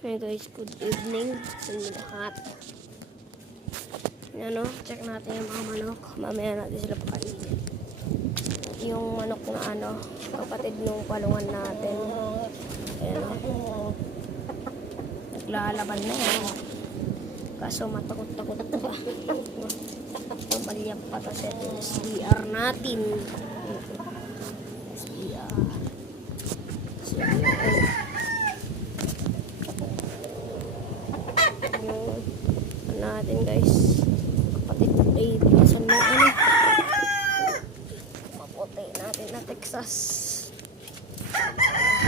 Hey guys, good evening sa inyo lahat. Ano, check natin yung mga manok. Mamaya natin sila pakainin. Yung manok na ano, kapatid nung palungan natin. Ayan o. Naglalaban na yan. Kaso matakot-takot pa. Mabalyak pa to sa SBR natin. SBR. Yung natin guys, kapatid baby sa mga ano maputi natin na Texas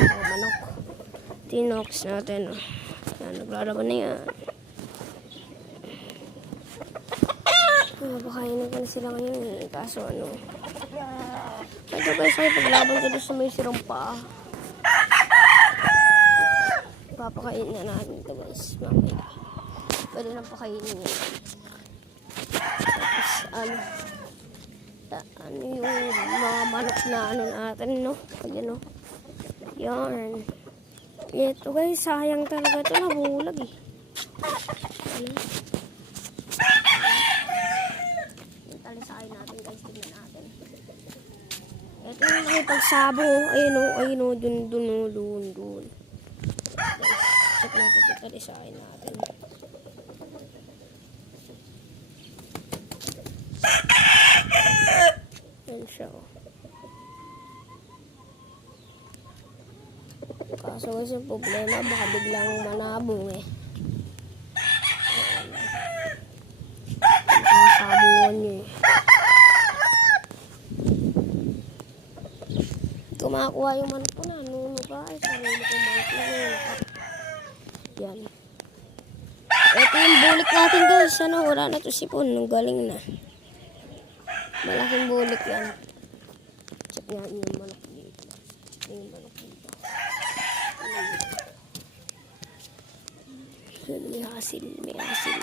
manok tinox natin. Yan, naglalaban na yan. Mapakainin ko na sila ngayon kaso ano ito guys ay paglaban ko doon sa may sirang paa. Papakainin na natin ito guys mamaya. Pwede na pakainin yun. Tapos ano yung mga manok na ano natin no. Ayan no. Yan. Ito guys sayang talaga ito nabulag eh. Ano? Yung talisakin natin guys tingnan natin. Ito yung nakipagsabo. Ayun o dun. Check natin ito talisakin natin. Yan siya o. Kaso kasi problema baka biglang manabong eh. Nakasabuhan niya eh. Kumakuha yung manok ko na. Nuno ka ay sarili kong manok na nuno. Yan. Ito yung bulik natin guys. Ano, wala na to sipon. Nung galing na. Malaking bulik yan. Check nga yung manok dito. Yung manok dito. May hasil. May hasil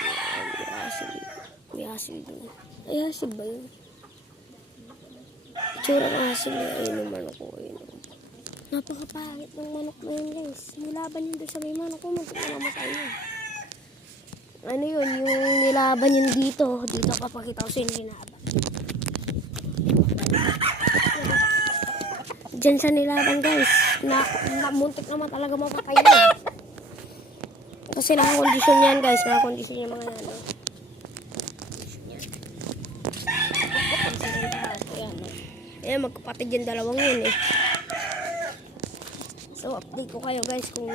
din. Ay, hasil ba yun? Itsura ng hasil niya. Ayun yung manok ko. Napakapangit ng manok na yun guys. Nilaban yun doon sa may manok ko. Manok na namatay yun. Ano yun? Yung nilaban yun dito. Dito papakita ko sa yung nilaban. Diyan sa nilaban guys. Muntik naman talaga mapatay yun. Kasi nakakondisyon yan guys. Nakakondisyon yung mga yan. No? Ayan, magkapatid yung dalawang yun eh. So update ko kayo guys kung